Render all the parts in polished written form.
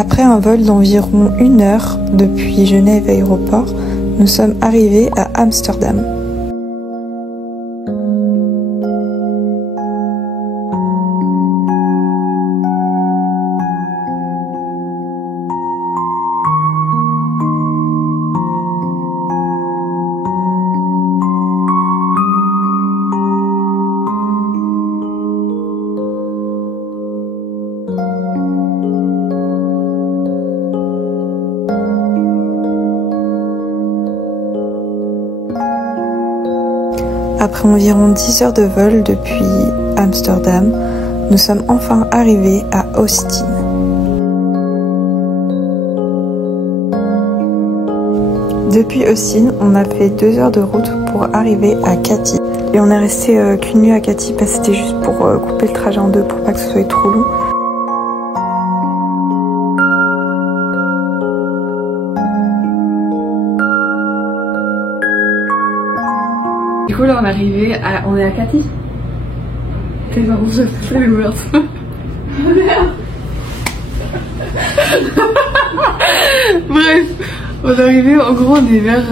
Après un vol d'environ 1 heure depuis Genève aéroport, nous sommes arrivés à Amsterdam. Après environ 10 heures de vol depuis Amsterdam, nous sommes enfin arrivés à Austin. Depuis Austin, on a fait 2 heures de route pour arriver à Katy. Et on est resté qu'une nuit à Katy parce que c'était juste pour couper le trajet en deux pour pas que ce soit trop long. Du coup là on est à Katy. T'es pas bon, je fais l'ouverte. Bref, on est arrivé, en gros on est vers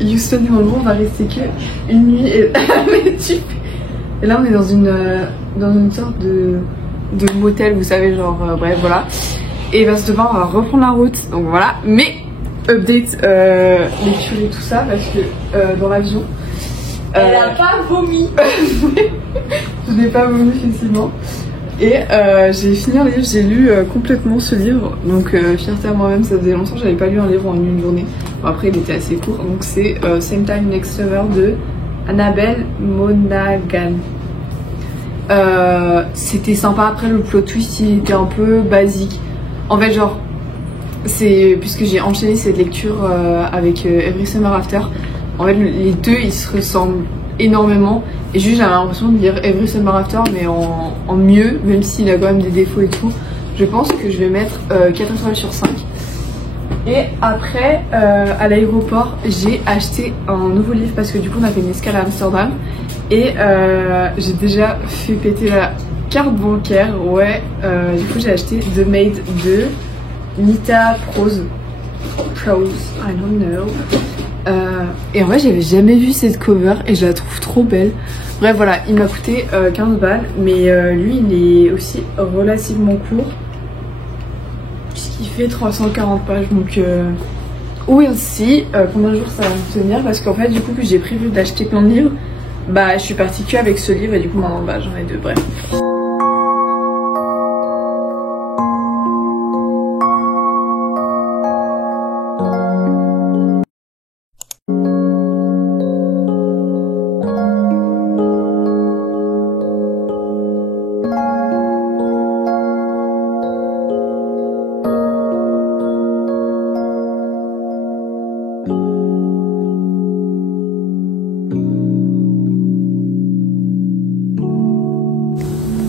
Houston et en gros on va rester que une nuit et là on est dans une sorte de motel, vous savez, genre bref voilà. Et bah demain on va reprendre la route, donc voilà. Mais update lecture et tout ça parce que dans l'avion elle a pas vomi. Je n'ai pas vomi effectivement. Et j'ai fini un livre, j'ai lu complètement ce livre. Donc fierté à moi-même, ça faisait longtemps que j'avais pas lu un livre en une journée. Bon, après il était assez court. Donc c'est Same Time Next Summer de Annabelle Monaghan. C'était sympa, après le plot twist il était un peu basique. En fait genre, c'est puisque j'ai enchaîné cette lecture avec Every Summer After. En fait, les deux ils se ressemblent énormément et juste j'avais l'impression de lire Every Summer After mais en mieux, même s'il a quand même des défauts et tout. Je pense que je vais mettre 4 étoiles sur 5. Et après, à l'aéroport, j'ai acheté un nouveau livre parce que du coup on a fait une escale à Amsterdam et j'ai déjà fait péter la carte bancaire. Ouais, du coup j'ai acheté The Maid de Nita Prose, I don't know. Et en vrai j'avais jamais vu cette cover et je la trouve trop belle. Bref voilà, il m'a coûté 15 balles mais lui il est aussi relativement court puisqu'il fait 340 pages donc oui aussi combien de jours ça va me tenir parce qu'en fait du coup que j'ai prévu d'acheter plein de livres, bah je suis partie que avec ce livre et du coup maintenant bah j'en ai deux, bref.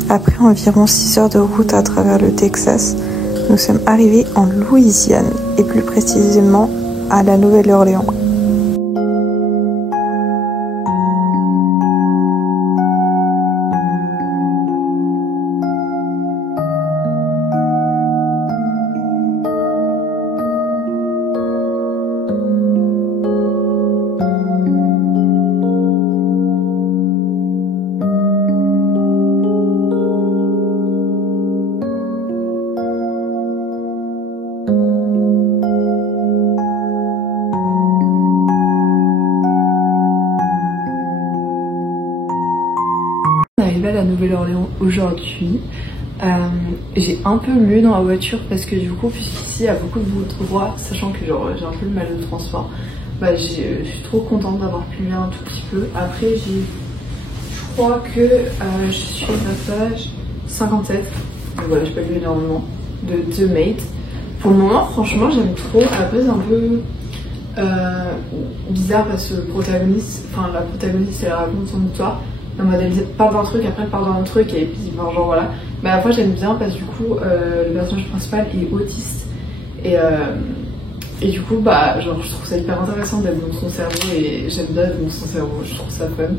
Après environ 6 heures de route à travers le Texas, nous sommes arrivés en Louisiane et plus précisément à la Nouvelle-Orléans. À la Nouvelle-Orléans aujourd'hui. J'ai un peu mieux dans la voiture parce que du coup puisqu'ici il y a beaucoup de droits, sachant que genre j'ai un peu le mal de transport, bah je suis trop contente d'avoir pu lire un tout petit peu. Après je crois que je suis à la page 57, donc voilà, j'ai pas lu énormément, de The Maid. Pour le moment franchement j'aime trop. Après c'est un peu bizarre parce que la protagoniste elle raconte son histoire. Elle parle d'un truc, après elle parle d'un truc et puis ben, genre voilà. Mais à la fois j'aime bien parce que du coup le personnage principal est autiste et du coup bah genre je trouve ça hyper intéressant d'être dans son cerveau et j'aime bien être dans son cerveau, je trouve ça fun.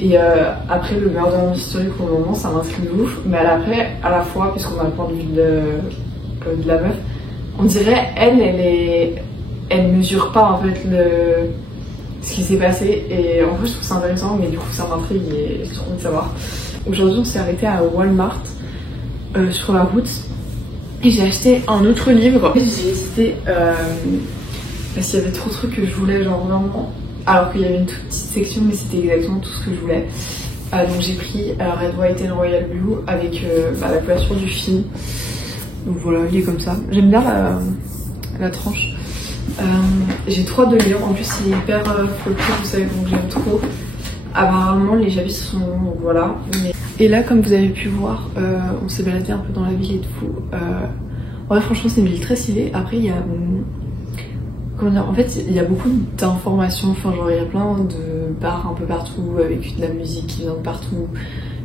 Et après le murder mystery pour le moment ça m'intrigue de ouf, mais après à la fois puisqu'on a le point de vue de la meuf, on dirait elle mesure pas en fait ce qui s'est passé, et en fait je trouve ça intéressant, mais du coup ça m'intrigue et j'ai trop envie de savoir. Aujourd'hui on s'est arrêté à Walmart sur la route et j'ai acheté un autre livre. J'ai hésité parce qu'il y avait trop de trucs que je voulais, genre vraiment, alors qu'il y avait une toute petite section, mais c'était exactement tout ce que je voulais. Donc j'ai pris Red, White and Royal Blue avec la couverture du film. Donc voilà, il est comme ça. J'aime bien la tranche. J'ai trop de lire, en plus c'est hyper folklore, vous savez, donc j'aime trop. Apparemment les chapitres sont longs, donc voilà. Et là, comme vous avez pu voir, on s'est baladé un peu dans la ville et tout. En vrai, franchement, c'est une ville très stylée. Après, il y a... Comment dire, en fait, il y a beaucoup d'informations. Enfin, genre, il y a plein de bars un peu partout avec de la musique qui vient de partout.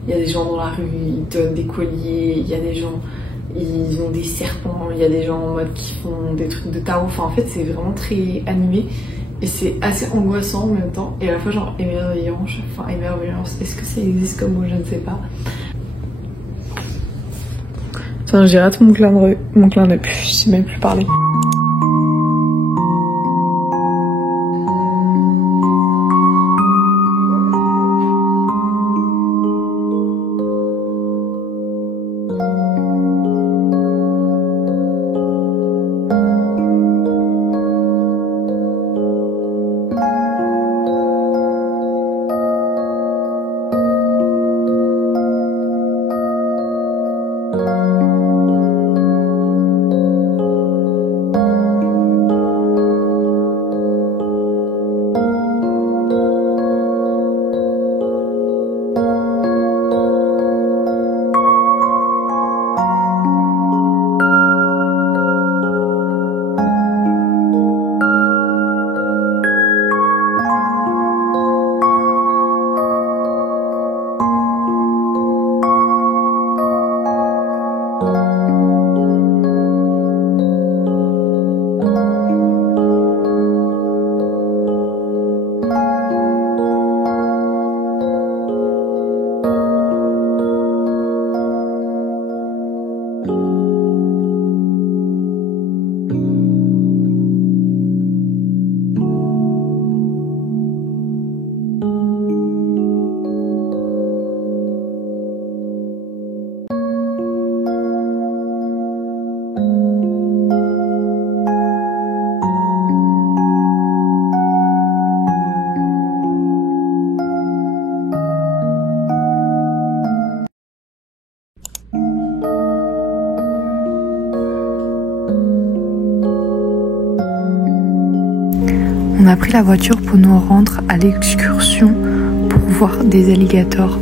Il y a des gens dans la rue, ils donnent des colliers. Il y a des gens, ils ont des serpents. Il y a des gens en mode qui font des trucs de tarot. Enfin, en fait, c'est vraiment très animé. Et c'est assez angoissant en même temps. Et à la fois, genre, émerveillant. Enfin, émerveillance. Est-ce que ça existe comme mot? Je ne sais pas. Attends, j'ai raté mon clin d'œil. Je sais même plus parler. On a pris la voiture pour nous rendre à l'excursion pour voir des alligators.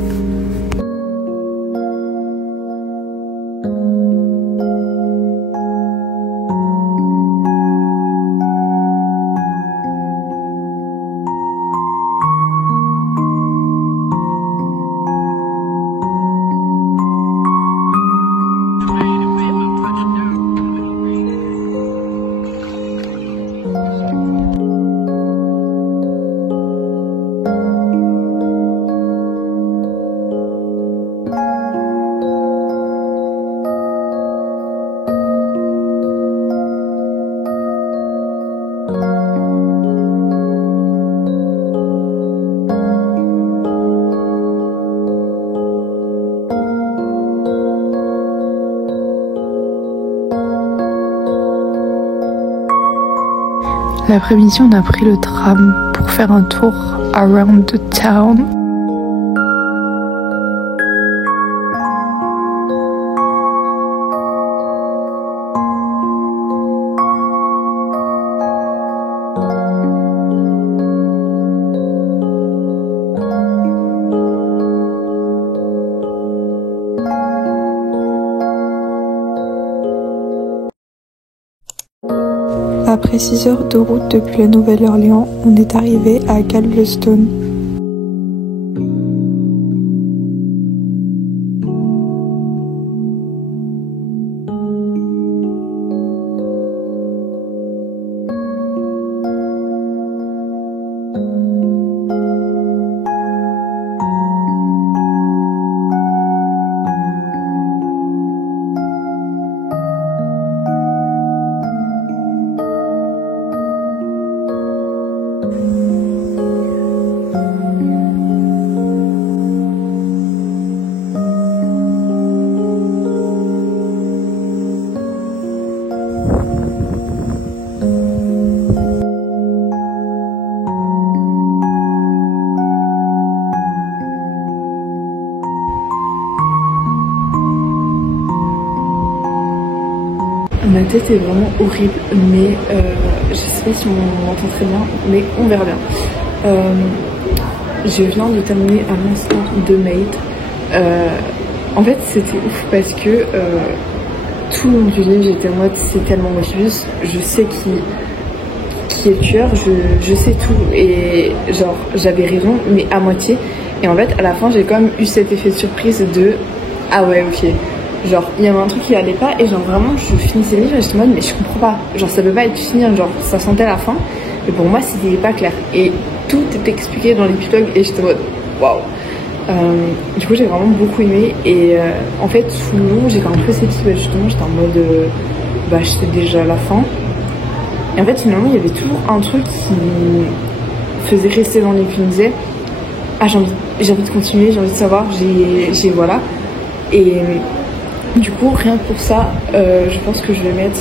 L'après-midi, on a pris le tram pour faire un tour around the town. Après 6 heures de route depuis la Nouvelle-Orléans, on est arrivé à Galveston. Ma tête est vraiment horrible, mais je sais pas si on m'entend très bien, mais on verra bien. Je viens de terminer à l'instant de Maid. En fait, c'était ouf parce que tout le long du livre, j'étais en mode c'est tellement Moebius, je sais qui est le tueur, je sais tout, et genre j'avais raison, mais à moitié. Et en fait, à la fin, j'ai quand même eu cet effet de surprise de ah ouais, ok. Genre, il y avait un truc qui allait pas, et genre vraiment, je finissais le livre et j'étais en mode, mais je comprends pas. Genre, ça peut pas être fini, genre, ça sentait la fin. Mais pour moi, c'était pas clair. Et tout était expliqué dans l'épilogue, et j'étais en mode, waouh. Du coup, j'ai vraiment beaucoup aimé. Et en fait, tout le long, j'ai quand même fait cette épisode, justement, j'étais en mode, bah, j'étais déjà à la fin. Et en fait, finalement, il y avait toujours un truc qui me faisait rester dans les films. Je me disais, ah, j'ai envie de continuer, j'ai envie de savoir, voilà. Et du coup, rien que pour ça, je pense que je vais mettre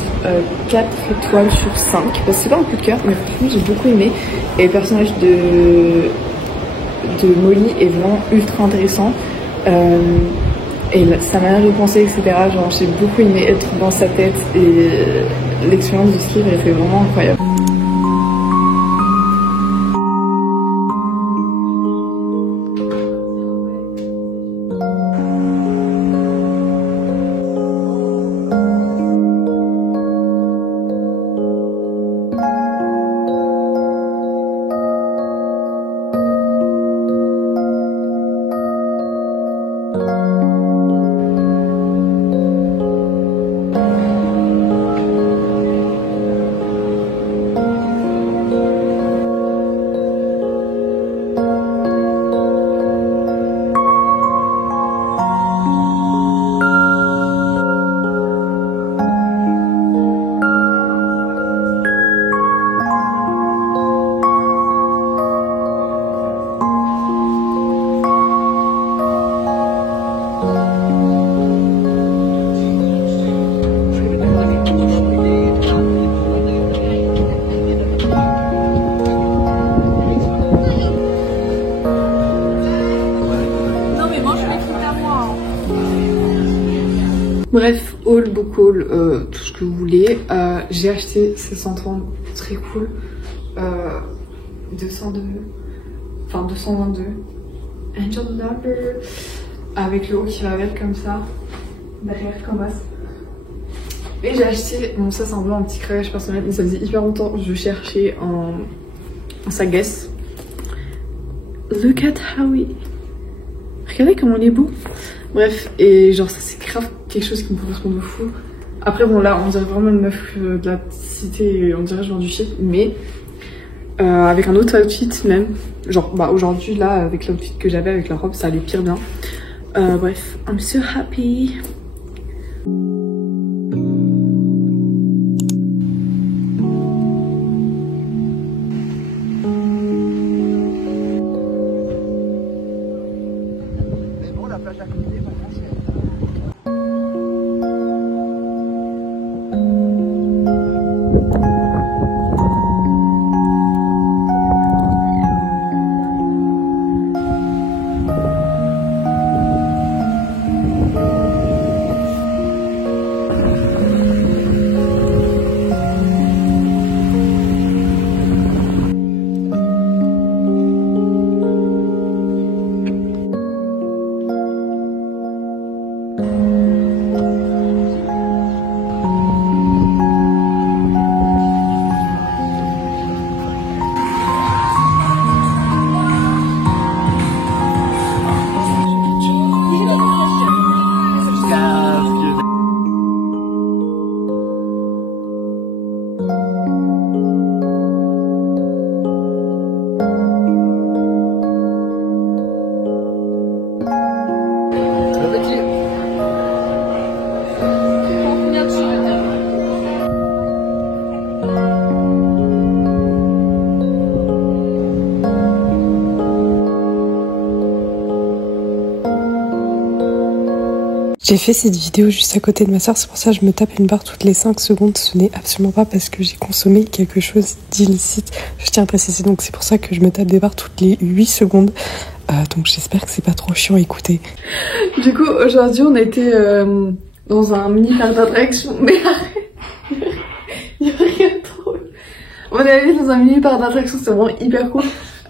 4 étoiles sur 5. Parce que c'est pas un coup de cœur, mais franchement, j'ai beaucoup aimé. Et le personnage de Molly est vraiment ultra intéressant. Et sa manière de penser, etc. Genre, j'ai beaucoup aimé être dans sa tête. Et l'expérience de ce livre était vraiment incroyable. Bref, haul, book haul, tout ce que vous voulez. J'ai acheté ces centrales très cool. 222. Angel Number. Avec le haut qui va avec comme ça. Derrière, comme ça. Et j'ai acheté, bon ça c'est un peu un petit créage personnel, mais ça faisait hyper longtemps que je cherchais un Sagesse. Look at how he... Regardez comment il est beau. Bref, et genre ça c'est grave quelque chose qui me correspond de fou. Après bon là on dirait vraiment une meuf de la cité, on dirait genre du shit, mais avec un autre outfit même. Genre bah aujourd'hui là avec l'outfit que j'avais avec la robe ça allait pire bien. Bref, I'm so happy. J'ai fait cette vidéo juste à côté de ma soeur, c'est pour ça que je me tape une barre toutes les 5 secondes. Ce n'est absolument pas parce que j'ai consommé quelque chose d'illicite, je tiens à préciser, donc c'est pour ça que je me tape des barres toutes les 8 secondes. Donc j'espère que c'est pas trop chiant à écouter. Du coup aujourd'hui on était dans un mini parc d'attraction, mais arrête. Il y a rien de drôle. On est allé dans un mini parc d'attractions, c'était vraiment hyper cool.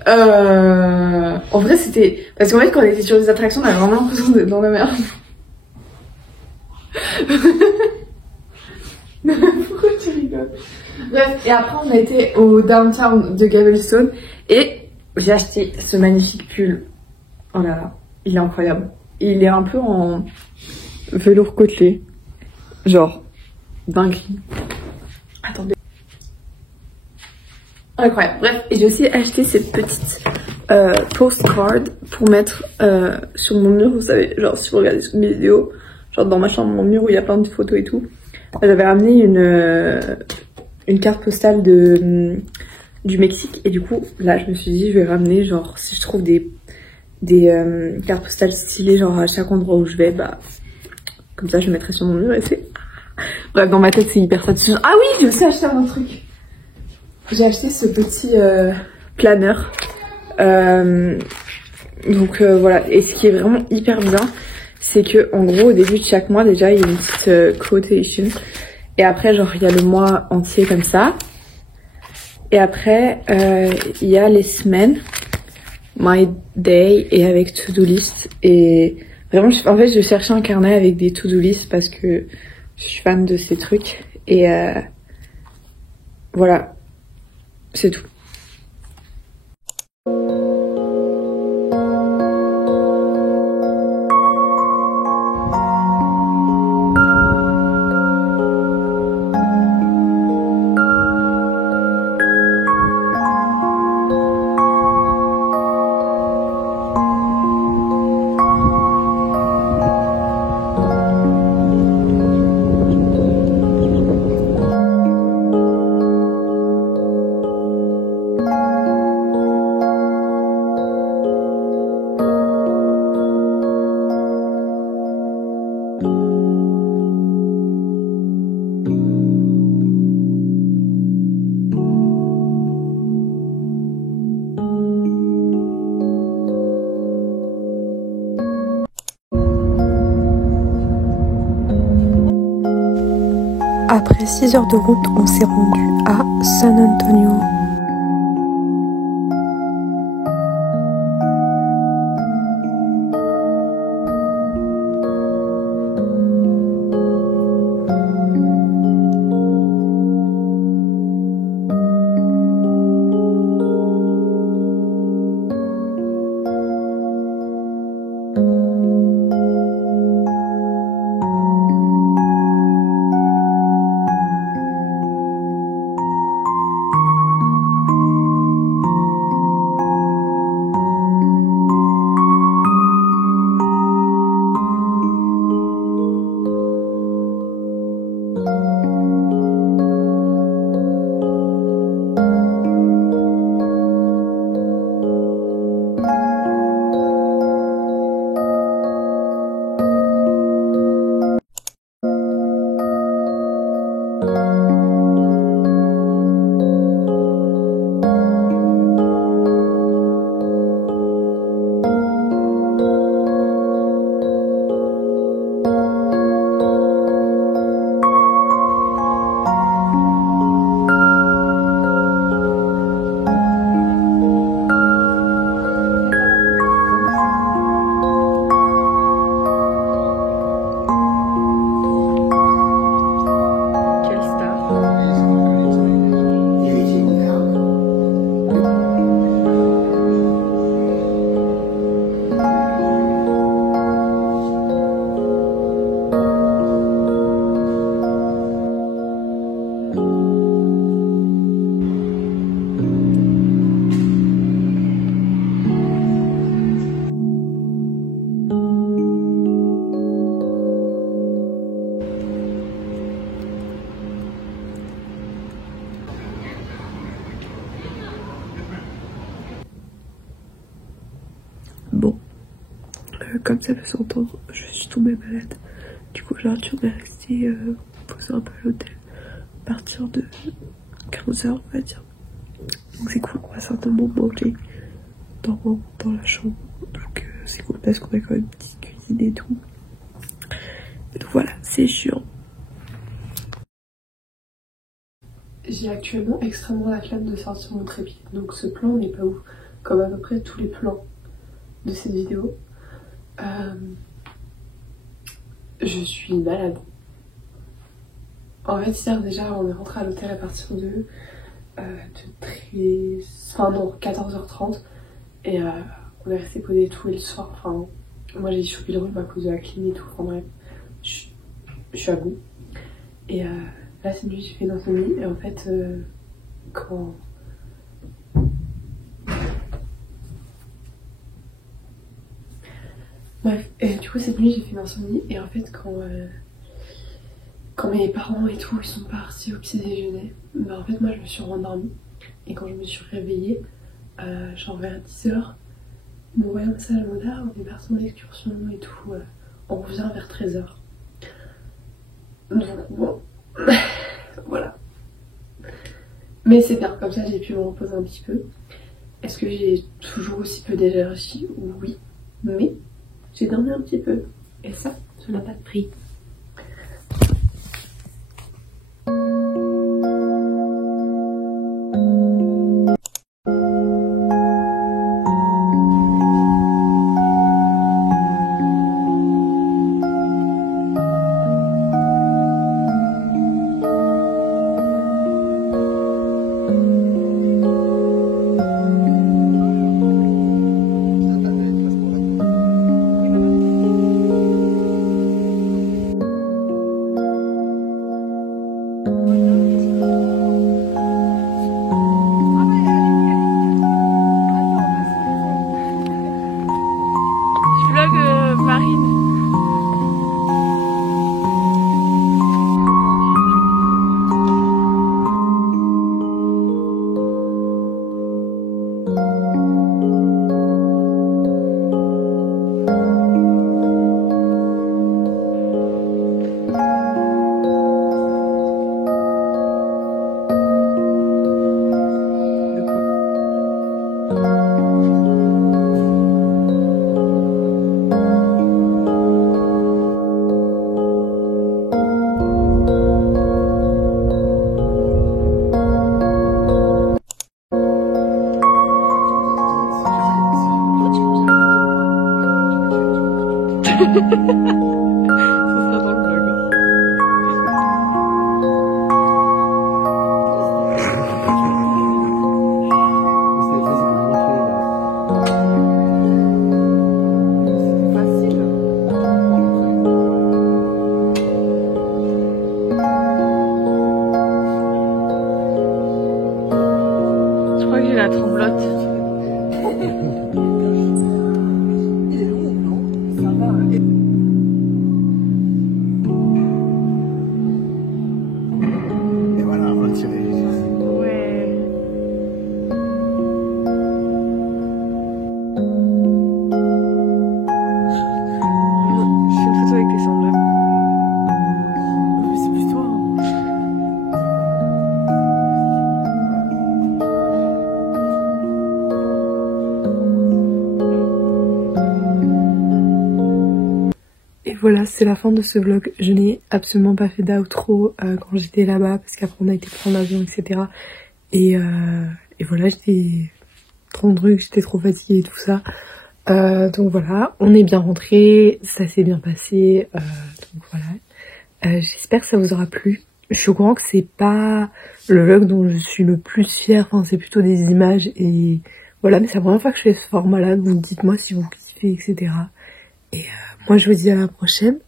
En vrai, c'était. Parce qu'en fait, quand on était sur les attractions, on avait vraiment l'impression d'être dans la merde. Pourquoi tu rigoles? Bref, et après, on a été au downtown de Gavelstone et j'ai acheté ce magnifique pull. Oh là là, il est incroyable. Et il est un peu en velours côtelé. Genre, dinguerie. Attendez. Incroyable. Bref, et j'ai aussi acheté cette petite postcard pour mettre sur mon mur, vous savez, genre si vous regardez mes vidéos, genre dans ma chambre, mon mur où il y a plein de photos et tout. J'avais ramené une carte postale du Mexique et du coup, là je me suis dit je vais ramener genre si je trouve des cartes postales stylées genre à chaque endroit où je vais, bah comme ça je le mettrai sur mon mur et c'est... Bref, dans ma tête c'est hyper satisfaisant. Ah oui, je sais acheter un truc. J'ai acheté ce petit planeur. Donc voilà, et ce qui est vraiment hyper bien, c'est que en gros au début de chaque mois déjà il y a une petite quotation. Et après genre il y a le mois entier comme ça. Et après il y a les semaines, my day et avec to-do list. Et vraiment en fait je cherchais un carnet avec des to-do list parce que je suis fan de ces trucs. Et voilà, c'est tout. Après 6 heures de route, on s'est rendu à San Antonio. Bon, comme ça peut s'entendre, je suis tombée malade. Du coup, Arthur est resté poser un peu à l'hôtel à partir de 15h, on va dire. Donc c'est cool, on va certainement manger dans la chambre. Donc c'est cool parce qu'on a quand même une petite cuisine et tout. Donc voilà, c'est chiant. j'ai actuellement extrêmement la flemme de sortir mon trépied. Donc ce plan n'est pas ouf, comme à peu près tous les plans de cette vidéo. Je suis malade. En fait, hier déjà, on est rentré à l'hôtel à partir de 14h30 et on est resté posé tout et le soir. Enfin, moi j'ai chopé le rhume à cause de la clim et tout. Enfin bref, je suis à bout. Et là, cette nuit, j'ai fait une insomnie et en fait, quand bref, et du coup cette nuit j'ai fait une insomnie et en fait quand mes parents et tout ils sont partis au petit déjeuner, bah en fait moi je me suis rendormie et quand je me suis réveillée, genre vers 10h, ils m'ont envoyé un message en mode ah on est parti en excursion et tout, on revient vers 13h. Donc bon, voilà. Mais c'est bien, comme ça j'ai pu me reposer un petit peu. Est-ce que j'ai toujours aussi peu d'énergie? Oui, mais j'ai dormi un petit peu. Et ça n'a pas de prix. Ça sera dans le vlog. Je crois que j'ai la tremblote. Voilà, c'est la fin de ce vlog. Je n'ai absolument pas fait d'outro quand j'étais là-bas parce qu'après on a été prendre l'avion, etc. Et voilà, j'étais trop truc, j'étais trop fatiguée et tout ça. Donc voilà, on est bien rentré, ça s'est bien passé. Donc voilà, j'espère que ça vous aura plu. Je suis au courant que c'est pas le vlog dont je suis le plus fière, enfin c'est plutôt des images et voilà, mais c'est la première fois que je fais ce format-là, donc dites-moi si vous kiffez, etc. Et moi je vous dis à la prochaine.